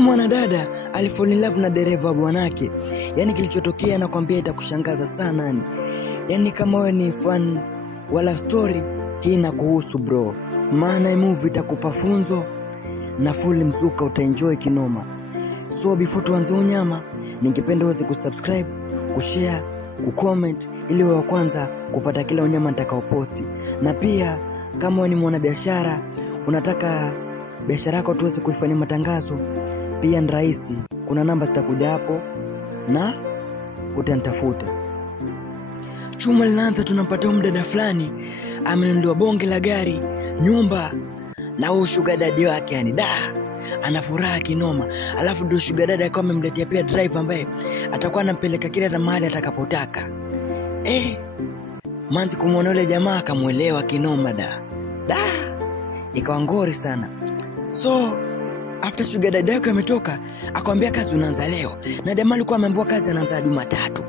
Mwanadada alifall in love na dereva bwanake. Yani kilichotokea na kwambia itakushangaza sana. Yani kama wewe ni fan wa love story, hii inakuhusu bro. Maana hii movie itakupa funzo na full mzuka, utaenjoy kinoma. So before tuanze unyama, ningependa uweze kusubscribe, kushare, kucomment ili wa kwanza kupata kila unyama nitakaoposti. Na pia kama wewe ni mwanabiashara, unataka biashara yako tuweze kuifanyia matangazo, pia ni rahisi. Kuna namba zitakuja hapo na utanitafuta. Chuma linaanza, tunampata mdada fulani amenunua bonge la gari, nyumba na huyo sugar daddy wake, yani ana furaha kinoma. Alafu ndio sugar daddy akawa amemletea pia driver ambaye atakuwa anampeleka kila mahali atakapotaka. Manzi kumuona yule jamaa akamuelewa kinoma ikawa ngori sana. So after sugar daddy yake ametoka, akamwambia kazi unaanza leo. Na jamaa alikuwa ameambiwa kazi anaanza Jumatatu.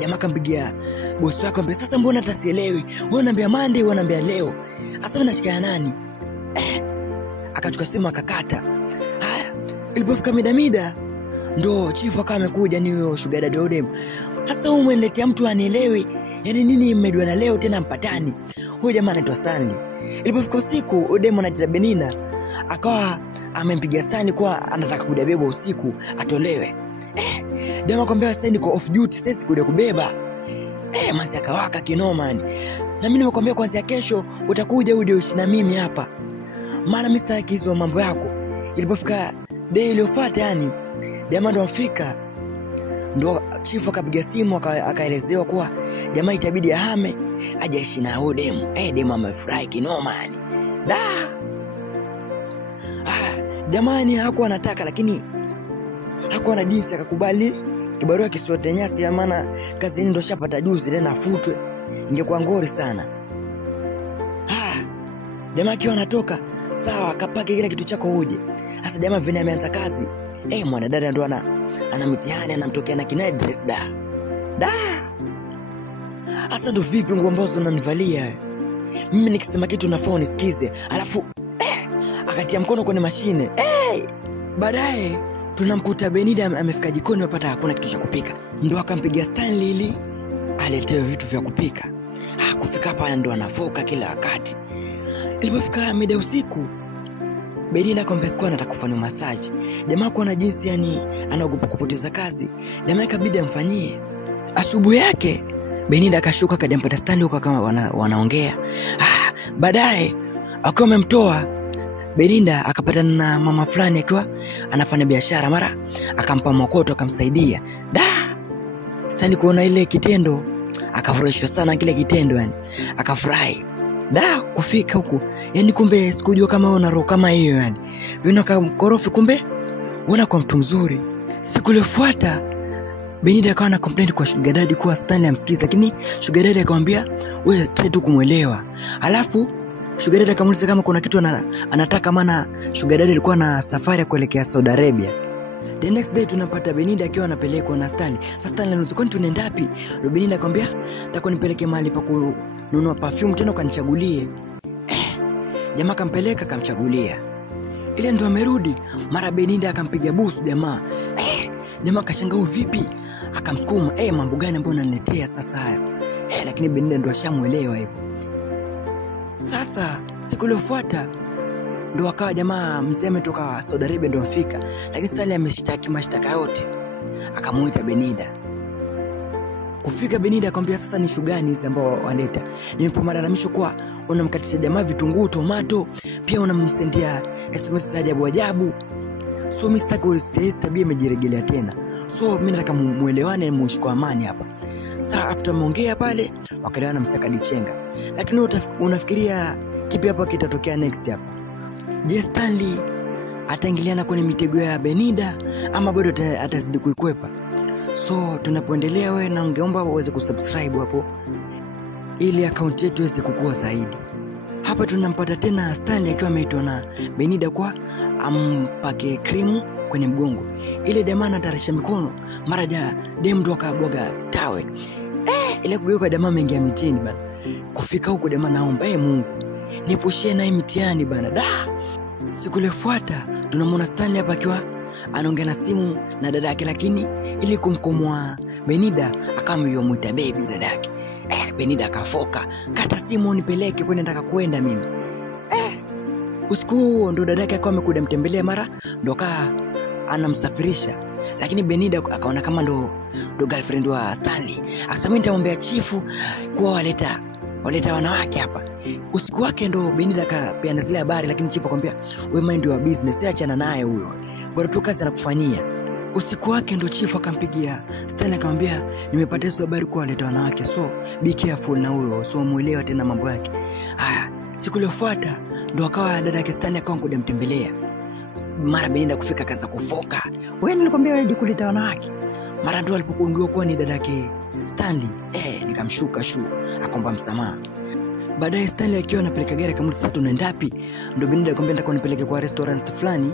Jamaa akampigia bosi wake akamwambia, sasa mbona tasielewi? Wewe unaniambia Monday, wewe unaniambia leo. Sasa unashikana nani? Akachukua simu akakata. Haya, ilipofika mida ndo chief akawa amekuja, ni huyo sugar daddy Odem. Sasa wewe umeniletea mtu anielewi. Yani nini mmedwa na leo tena mpatani? Huyo jamaa anaitwa Stanley. Ilipofika usiku, Odem anaita Beninda akawa amempigia Stanley kwa anataka kudabeba usiku atolewe. Jamaa akamwambia sasa niko off duty, sasa kuja kubeba. Manzi akawaka kinoma yani. Na mimi nimekwambia kuanzia kesho utakuja uje uishi na mimi hapa. Maana mimi sitaki hizo mambo yako. Ilipofika day iliyofuata yani, jamaa ndo afika. Ndo chief akapiga simu akaelezewa kuwa jamaa itabidi ahame aje ishi na Odem. Demu amefurahi kinoma yani. Jamani hakuwa anataka, lakini hakuwa na jinsi, akakubali kibarua kisote nyasi, ya maana kazi ndo shapata juzi tena afutwe. Ingekuwa ngori sana. Jamaa kiwa anatoka, sawa akapaki kila kitu chako uje. Sasa jamaa vile ameanza kazi, mwanadada ndo ana mtihani anamtokea na kinai dress Sasa ndo vipi nguo ambazo unanivalia? Mimi nikisema kitu unafaa unisikize. Alafu akatia mkono kwenye mashine. Baadaye tunamkuta Beninda amefika jikoni, wapata hakuna kitu cha kupika. Ndo akampigia Stanley ili aletewe vitu vya kupika. Kufika hapa ndo anafoka kila wakati. Ilipofika mida usiku, Beninda akamwambia kwa anataka kufanya massage. Jamaa kwa na jinsi yani anaogopa kupoteza kazi. Jamaa ikabidi amfanyie. Asubuhi yake Beninda akashuka akampata Stanley huko kama wanaongea. Baadaye akiwa amemtoa, Beninda akapata na mama fulani akiwa anafanya biashara, mara akampa mkoto akamsaidia. Stanley kuona ile kitendo akafurahishwa sana kile kitendo yani. Akafurahi. Kufika huko, yani kumbe sikujua kama una roho kama hiyo yani. Vina korofi kumbe una kwa mtu mzuri. Siku iliyofuata Beninda akawa na complain kwa sugar daddy kwa Stanley amsikiza, lakini sugar daddy akamwambia wewe try tu kumuelewa. Alafu sugar daddy akamuuliza kama kuna kitu anataka, maana sugar daddy alikuwa na safari ya kuelekea Saudi Arabia. The next day tunapata Beninda akiwa anapelekwa na Stanley. Sasa Stanley anauliza kwani tunaenda wapi? Ndio Beninda akamwambia nataka nipeleke mahali pa kununua perfume tena ukanichagulie. Jamaa kampeleka kamchagulia. Ile ndo amerudi, mara Beninda akampiga busu jamaa. Jamaa kashangaa vipi? Akamsukuma, mambo gani ambayo unaniletea sasa haya? Lakini Beninda ndo ashamuelewa hivyo. Sasa siku iliyofuata ndo akawa jamaa mzee ametoka Saudi Arabia ndo afika, lakini Stanley ameshtaki mashtaka yote. Akamuita Beninda. Kufika Beninda akamwambia sasa ni shugani hizi ambao waleta. Nimepo malalamisho kwa unamkatisha jamaa vitunguu, tomato, pia unamsendia SMS za ajabu. So mimi sitaki usitee tabia imejirejelea tena. So mimi nataka muelewane muishi kwa amani hapa. Sasa after muongea pale wakaelewana msakadi chenga. Lakini unafikiria kipi hapa kitatokea next hapa? Je, Stanley ataingiliana kwenye mitego ya Beninda ama bado atazidi kuikwepa? So tunapoendelea, wewe na ungeomba uweze kusubscribe hapo ili account yetu iweze kukua zaidi. Hapa tunampata tena Stanley akiwa ameitwa na Beninda kwa ampake krimu kwenye mgongo. Ile dema anatarisha mikono, mara dem ndo akabwaga towel. Ile kugeuka dema mengia mitini bana. Kufika huko dema naomba Mungu nipushie na mitihani bana. Siku iliyofuata tunamwona Stanley hapa akiwa anaongea na simu na dadake, lakini ili kumkomoa Benida akamuita baby dadake. Benida akafoka, kata simu nipeleke kwenye nataka kwenda mimi. Usiku huo ndo dadake akawa amekuja mtembelea, mara ndo anamsafirisha, lakini Benida akaona kama ndo girlfriend wa Stanley. Akasema mimi nitamwambia chifu kuwa waleta wanawake hapa. Usiku wake ndo Benida akapeana zile habari, lakini chifu akamwambia wewe mind your business, achana naye huyo, bora tu kazi anakufanyia. Usiku wake ndo chifu akampigia Stanley akamwambia nimepata hizo habari kuwa waleta wanawake, so be careful na huyo, so muelewa tena mambo yake. Haya, siku iliyofuata ndo akawa dada yake Stanley akawa kuja mtembelea. Mara Benida kufika kaanza kufoka, wewe nilikwambia wewe kuleta wanawake. Mara ndo alipogundua kuwa ni dada yake Stanley, nikamshuka akomba msamaha. Baadaye Stanley akiwa anapeleka gari kama sasa tunaenda wapi, ndo Benida akamwambia nataka nipeleke kwa restaurant fulani.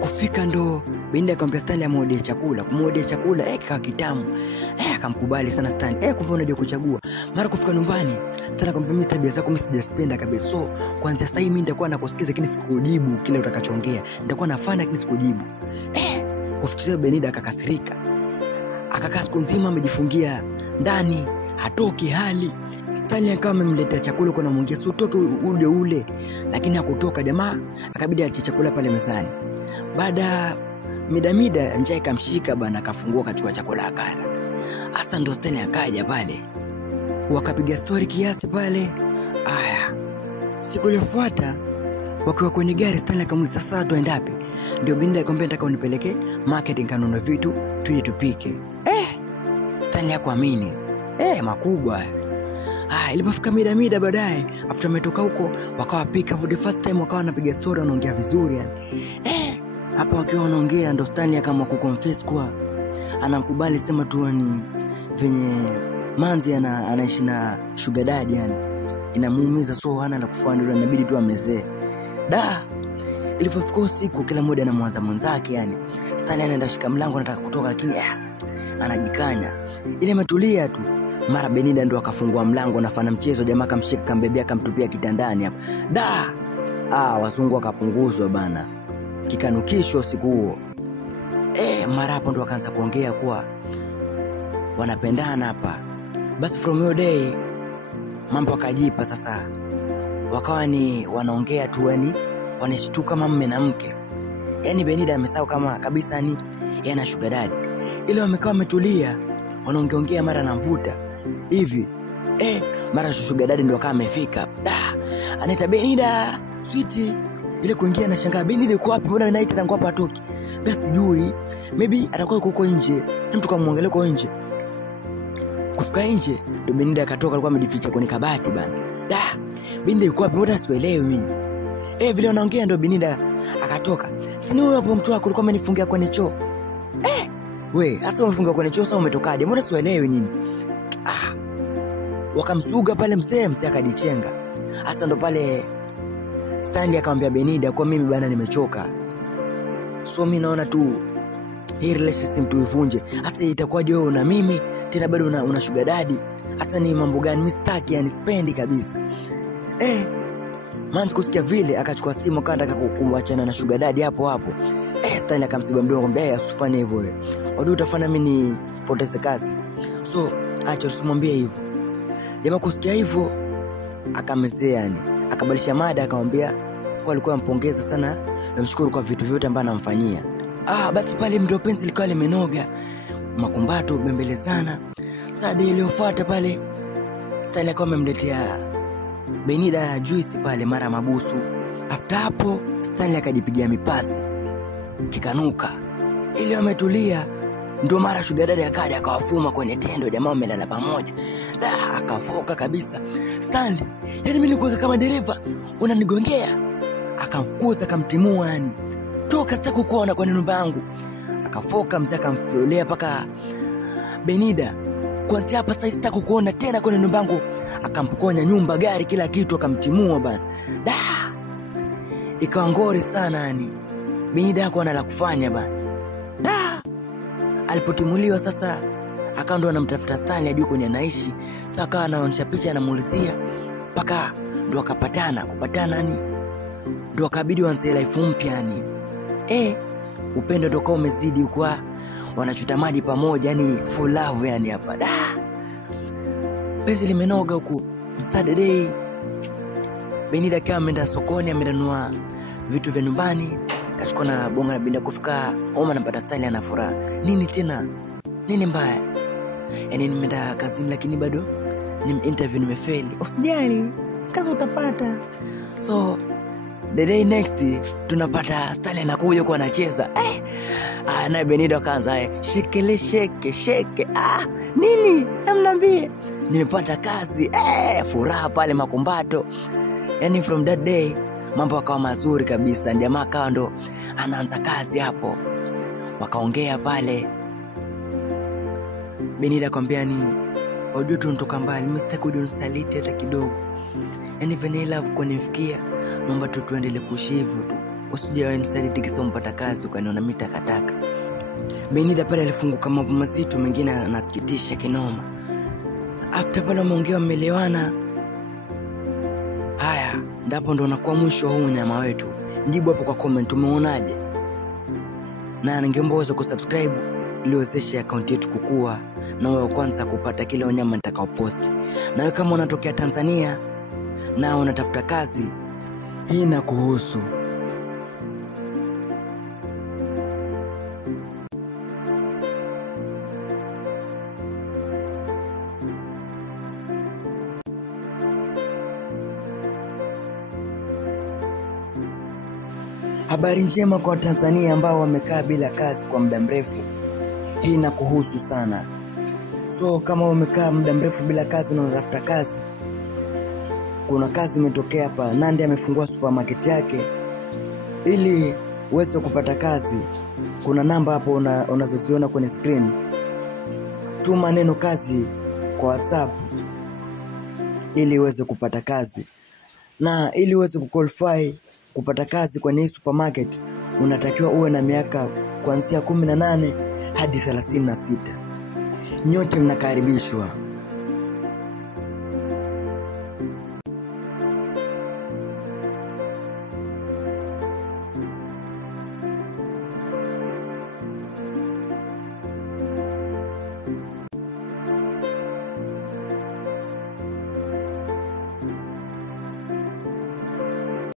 Kufika ndo Benida akamwambia Stanley amwodie chakula, kumwodie chakula kikawa kitamu. Akamkubali sana Stanley. Kumbe unajua kuchagua. Mara kufika nyumbani Stanley akamwambia mimi tabia zako mimi sijazipenda kabisa, so kuanzia sasa mimi nitakuwa nakusikiza lakini sikujibu kile utakachoongea, nitakuwa nafanya lakini sikujibu. Kufikia Benida akakasirika, akakaa siku nzima amejifungia ndani, hatoki hali. Stanley akawa amemletea chakula kwa namwongea si utoke ule, lakini hakutoka. Jamaa akabidi aache chakula pale mezani. Baada mida njaa ikamshika bana, akafungua akachukua chakula akala. Hasa ndo Stanley akaja pale, wakapiga story kiasi pale. Siku iliyofuata wakiwa kwenye gari, Stanley akamuuliza sasa tuende wapi? Ndio Benida akamwambia nataka unipeleke market kanunue vitu tuje tupike. Stanley hakuamini. Makubwa. Ilipofika mida baadaye after ametoka huko wakawa pika for the first time, wakawa wanapiga story wanaongea vizuri yani. Hapa wakiwa wanaongea ndo Stanley akaamua kuconfess kwa anamkubali, sema tu ni venye manzi anaishi na sugar daddy yani inamuumiza, so hana la kufanya, ndio inabidi tu amezee. Ilipofika usiku kila mmoja anamwanza mwenzake yani. Stanley anaenda shika mlango anataka kutoka, lakini anajikanya. Ile imetulia tu, mara Benida ndo akafungua mlango na fana mchezo, jamaa akamshika kambebea akamtupia kitandani hapa. Wazungu wakapunguzwa bana, kikanukisho usiku huo. Mara hapo ndo akaanza kuongea kuwa wanapendana hapa. Basi from your day mambo akajipa sasa, wakawa ni wanaongea tu yani wanashtuka kama mume na mke. Yani Benida amesahau kama kabisa ni yeye na sugar daddy. Ile wamekaa wametulia wanaongea, mara anamvuta hivi. Mara sugar daddy ndo akawa amefika hapa. Anaita Benida, sweetie. Ile kuingia na shangaa, Benida yuko wapi? Mbona anaita tangu hapa atoki? Basi sijui, maybe atakuwa huko nje. Mtu kamwangalia huko nje. Kufika nje ndo Benida akatoka, alikuwa amejificha kwenye kabati bana. Benida yuko wapi? Mbona sielewi mimi. Vile wanaongea ndo Benida akatoka. Si ni wewe hapo mtu wako ulikuwa umenifungia kwenye choo? We, hasa umefunga kwenye choo sasa umetokaje? Mbona sielewi nini? Wakamsuga pale mzee akadichenga. Hasa ndo pale Stanley akamwambia Benida kwa mimi bana nimechoka, so mimi naona tu hii relationship tuivunje. Hasa itakuwaje wewe na mimi tena bado una sugar daddy? Hasa ni mambo gani? Mimi sitaki yani, sipendi kabisa. Manzi kusikia vile akachukua simu akaanza kumwachana na sugar daddy hapo. Stanley akamsiba mdomo akamwambia usifanye hivyo wewe, wadu utafanya mimi nipoteze kazi, so acha usimwambie hivyo. Jamaa kusikia hivyo akamezea yani, akabadilisha mada akamwambia kwa alikuwa mpongeza sana na mshukuru kwa vitu vyote ambavyo anamfanyia. Basi pale ndio penzi likawa limenoga, makumbato bembelezana. Saa iliyofuata pale Stanley akawa amemletea Benida juice pale, mara mabusu. After hapo Stanley akajipigia mipasi kikanuka. Ile wametulia ndo mara sugar daddy akaja akawafuma kwenye tendo, jamaa wamelala pamoja. Akafoka kabisa Stanley, yani mimi nilikuwa kama dereva unanigongea. Akamfukuza akamtimua yani, toka sitaki kuona kwa nyumba yangu. Akafoka mzee akamfulolea paka Benida, kuanzia hapa sasa sitaki kuona tena kwa nyumba yangu. Akampokonya nyumba, gari, kila kitu akamtimua bana. Ikawa ngori sana yani. Benida hakuwa na la kufanya bana. Alipotimuliwa sasa akawa anamtafuta Stanley hadi kwenye anaishi. Sasa akawa anaonyesha picha anamuulizia paka ndo akapatana yani. Ndo akabidi waanze life mpya yani. upendo tokao umezidi kwa wanachuta maji pamoja, yani full love yani hapa. Penzi limenoga huku. Saturday Benida kama ameenda sokoni, amenunua vitu vya nyumbani, kachukua na bonga na binda kufika Oma, anapata style ana furaha. Nini tena? Nini mbaya? Yani nimeenda kazini lakini bado ni interview nimefail. Usijali, kazi utapata. So the day next tunapata style anakuja kwa anacheza. Na Benida kaanza shekele sheke. Nini? Mniambie. Nimepata kazi. Furaha pale makumbato. Yani from that day mambo yakawa mazuri kabisa. Jamaa akawa ndo anaanza kazi hapo. Wakaongea pale. Benida akamwambia ni audio tunatoka mbali, msitaki unisaliti hata kidogo. Yani vanilla love kwa nifikia, naomba tu tuendelee kushivu tu. Usije unisaliti kisa umpata kazi ukaniona mimi takataka. Benida pale alifunguka mambo mazito mengine anasikitisha kinoma. After pale wameongea wameelewana. Haya, ndipo ndo unakuwa mwisho huu nyama wetu. Jibu hapo kwa comment umeonaje? Na ningeomba uweze kusubscribe ili uwezeshe account yetu kukua na wewe kwanza kupata kile wanyama nitakao post. Na wewe kama unatokea Tanzania na unatafuta kazi, hii na kuhusu. Habari njema kwa Tanzania ambao wamekaa bila kazi kwa muda mrefu. Hii na kuhusu sana. So kama umekaa muda mrefu bila kazi na unatafuta kazi, kuna kazi imetokea hapa. Nandi amefungua supermarket yake. Ili uweze kupata kazi, kuna namba hapo unazoziona kwenye screen. Tuma neno kazi kwa WhatsApp ili uweze kupata kazi. Na ili uweze kuqualify kupata kazi kwenye supermarket, unatakiwa uwe na miaka kuanzia 18 hadi 36. Nyote mnakaribishwa.